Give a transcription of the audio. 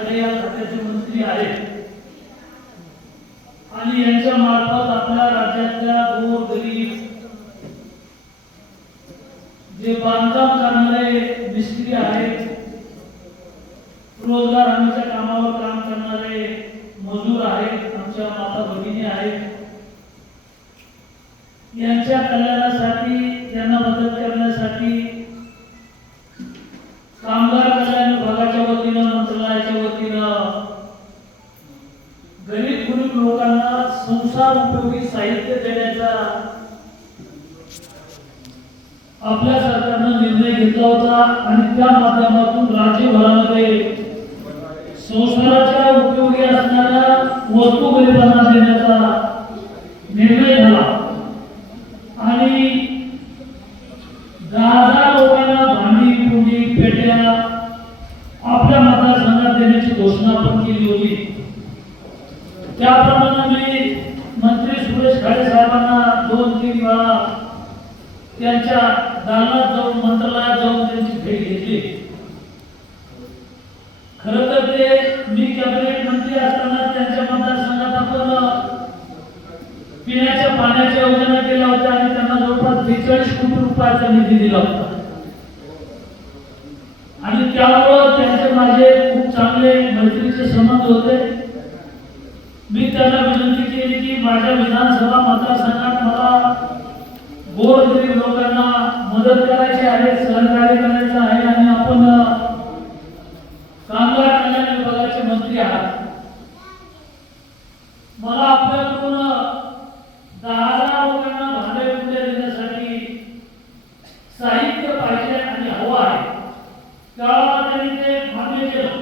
खडे या खात्याचे मंत्री आहेत. आणि यांच्या मार्फत आपल्या राज्यातल्या गोर गरीब जे बांधकाम करणारे मिस्त्री आहेत रोजगार हमीच्या कामावर काम करणारे मजूर आहेत आमच्या माता भगिनी आहेत. यांच्या कल्याणासाठी यांना मदत करण्यासाठी कामगार वतीनं मंत्रालयाच्या वतीनं गरीब गरीब लोकांना संसार उपयोगी साहित्य देण्याचा आपल्या सरकारनं निर्णय घेतला होता आणि त्या माध्यमातून राज्यभरामध्ये संसाराच्या उपयोगी असणाऱ्या वस्तू गरिबांना देण्याचा निर्णय झाला. आणि दहा हजार लोकांना भांडी कुंडी पेट्या मतदारसंघात देण्याची घोषणा पण केली होती. त्याप्रमाणे मी मंत्री सुरेश खाडे साहेबांना दोन तीन वेळा त्यांच्या दालनात जाऊन मंत्रालयात जाऊन त्यांची भेट घेतली. खर तर ते मी कॅबिनेट मंत्री असताना त्यांच्या मतदारसंघात आपण पिण्याच्या पाण्याच्या योजना केल्या होत्या आणि त्यांना जवळपास बेचाळीस कोटी रुपयाचा निधी दिला होता. आणि त्यामुळं त्यांचे माझे खूप चांगले मैत्रीचे संबंध होते. मी त्यांना विनंती केली की माझ्या विधानसभा मतदारसंघात मला गोरगरीब लोकांना मदत करायची आहे सहकार्य करायचं आहे आणि आपण कामगार कल्याण विभागाचे मंत्री आहात. मला आपल्याकडून दहा हजार लोकांना भाडे देण्यासाठी साहित्य पाहिजे आणि हवं आहे. ચાર રીતે ભાગી ગયેલો